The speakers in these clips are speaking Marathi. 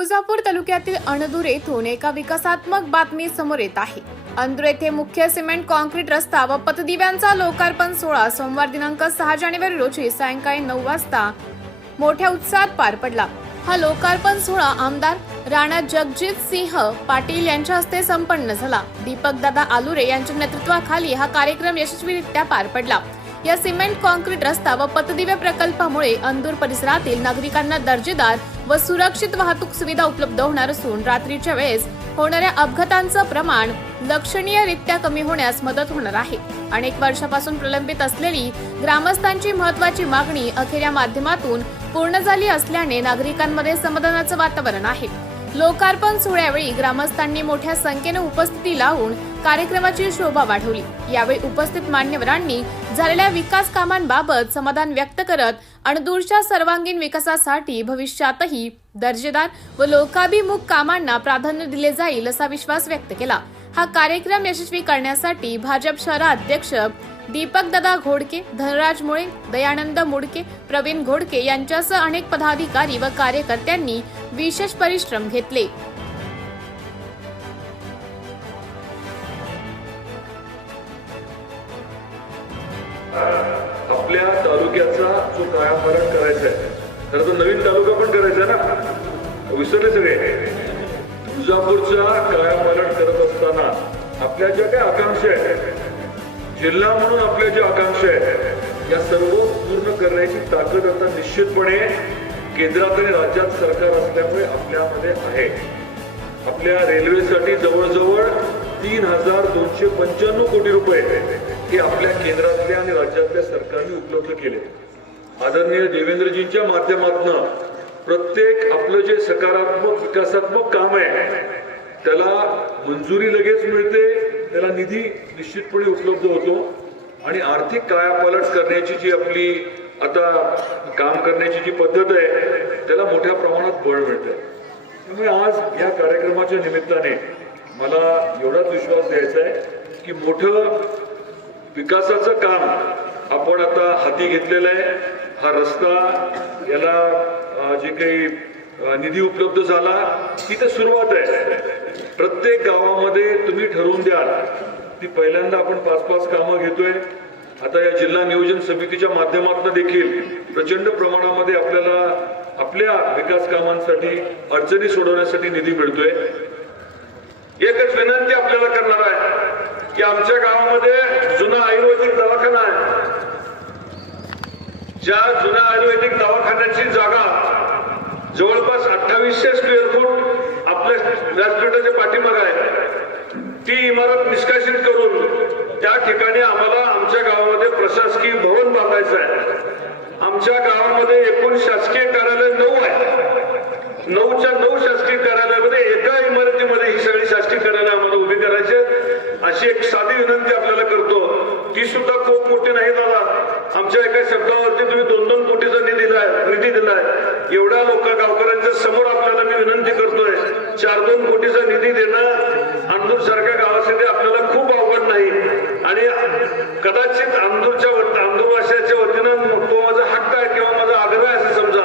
तुळजापूर तालुक्यातील अणदूर येथून एका विकासात्मक बातमी समोर येत आहे. अंदूर येथे मुख्य सिमेंट कॉन्क्रीट रस्ता व पथदिव्यांचा लोकार्पण सोहळा सोमवार दिनांक सहा जानेवारी रोजी सायंकाळी नऊ वाजता मोठ्या उत्साहात पार पडला. हा लोकार्पण सोहळा आमदार राणा जगजित सिंह पाटील यांच्या हस्ते संपन्न झाला. दीपक दादा आलुरे यांच्या नेतृत्वाखाली हा कार्यक्रम यशस्वीरित्या पार पडला. या सिमेंट कॉन्क्रीट रस्ता व पथदिव्य प्रकल्पामुळे अंदूर परिसरातील नागरिकांना दर्जेदार व सुरक्षित वाहतूक सुविधा उपलब्ध होणार असून रात्रीच्या वेळेस होणाऱ्या अपघातांचं प्रमाण लक्षणीयरित्या कमी होण्यास मदत होणार आहे. अनेक वर्षापासून प्रलंबित असलेली ग्रामस्थांची महत्वाची मागणी अखेर या माध्यमातून पूर्ण झाली असल्याने नागरिकांमध्ये समाधानाचं वातावरण आहे. लोकार्पण सोहळ्यावेळी ग्रामस्थांनी मोठ्या संख्येने उपस्थिती लावून कार्यक्रमाची शोभा वाढवली. यावेळी उपस्थित मान्यवरांनी झालेल्या विकास कामांबाबत समाधान व्यक्त करत अणदूरच्या सर्वांगीण विकासासाठी भविष्यातही दर्जेदार व लोकाभिमुख कामांना प्राधान्य दिले जाईल असा विश्वास व्यक्त केला. हा कार्यक्रम यशस्वी करण्यासाठी भाजप शहराध्यक्ष दीपक दादा घोडके धनराज मुळे दयानंद मुडके प्रवीण घोडके यांच्यासह अनेक पदाधिकारी व कार्यकर्त्यांनी विशेष परिश्रम घेतले. आपल्या तालुक्याचा जो कायापालट करायचा आहे तर तो नवीन तालुका पण करायचा आहे ना? विसरले सगळे. तुळजापूरचा कायापालट करत असताना आपल्या ज्या काही आकांक्षा आहेत जिल्हा म्हणून आपल्या ज्या आकांक्षा आहेत या सर्व पूर्ण करण्याची ताकद आता निश्चितपणे केंद्रात आणि राज्यात सरकार असल्यामुळे आपल्यामध्ये आहे. आपल्या रेल्वेसाठी जवळजवळ तीन हजार दोनशे पंच्याण्णव कोटी रुपये. हे आपल्या केंद्रातल्या आणि राज्यातल्या सरकारने उपलब्ध केले. आदरणीय देवेंद्रजींच्या माध्यमातून प्रत्येक आपलं जे सकारात्मक विकासात्मक काम आहे त्याला मंजुरी लगेच मिळते त्याला निधी निश्चितपणे उपलब्ध होतो. आणि आर्थिक कायापालट करण्याची जी आपली आता काम करण्याची जी पद्धत आहे त्याला मोठ्या प्रमाणात बळ मिळतंय. त्यामुळे आज या कार्यक्रमाच्या निमित्ताने मला एवढाच विश्वास द्यायचा आहे की मोठं विकासाचं काम आपण आता हाती घेतलेलं आहे. हा रस्ता याला जे काही निधी उपलब्ध झाला ती तर सुरुवात आहे. प्रत्येक गावामध्ये तुम्ही ठरवून द्याल ती पहिल्यांदा आपण पाच पाच कामं घेतोय. आता या जिल्हा नियोजन समितीच्या माध्यमातून देखील प्रचंड प्रमाणामध्ये आपल्याला आपल्या विकास कामांसाठी अडचणी सोडवण्यासाठी निधी मिळतोय. एकच विनंती आपल्याला करणार आहे की आमच्या गावामध्ये आयुर्वेदिक दवाखाना आहे. ज्या जुन्या आयुर्वेदिक दवाखान्याची जागा जवळपास अठ्ठावीसशे स्क्वेअर फूट आपल्या व्यासपीठाच्या पाठीमाग आहे. ती इमारत निष्कासित करून त्या ठिकाणी आम्हाला आमच्या गावामध्ये प्रशासकीय भवन बांधायचं आहे. आमच्या गावामध्ये एकूण शासकीय कार्यालय नऊ आहे नऊच्या नऊ शासकीय कार्यालयामध्ये एका इमारतीमध्ये ही सगळी शासकीय कार्यालय आम्हाला उभी करायची आहेत. अशी एक साधी विनंती आपल्याला करतो ती सुद्धा खूप मोठी नाही दादा. आमच्या एका शब्दावरती तुम्ही दोन दोन कोटीचा निधी दिलाय निधी दिलाय. एवढ्या लोक गावकऱ्यांच्या समोर आपल्याला मी विनंती करतोय चार दोन कोटीचा निधी देणं अंदूर सारख्या गावासाठी आपल्याला खूप अवघड नाही. आणि कदाचित अंदूरच्या वत वतीनं तो माझा हक्क आहे किंवा माझा आग्रह आहे असं समजा.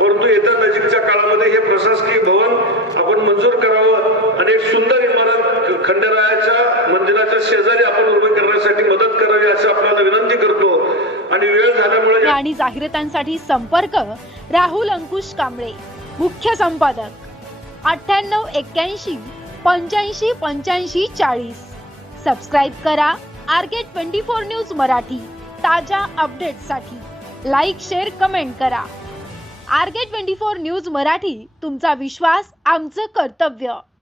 परंतु येत्या नजीकच्या काळामध्ये हे प्रशासकीय भवन आपण मंजूर करावं आणि एक सुंदर इमारत खंडेरायाच्या मंदिराच्या शेजारी आपण उभी करण्यासाठी मदत करावी अशी आपल्याला विनंती करतो आणि वेळ झाल्यामुळे या- आणि जाहिरातांसाठी संपर्क राहुल अंकुश कांबळे. मुख्य संपादक अठ्ठ्याण्णव एक्क्याऐंशी पंच्याऐंशी पंच्याऐंशी चाळीस. सबस्क्राईब करा आर्गे ट्वेंटी फोर न्यूज मराठी ताज्या अपडेट्ससाठी. लाईक शेअर कमेंट करा. आर्गे ट्वेंटी फोर न्यूज मराठी तुमचा विश्वास आमचं कर्तव्य.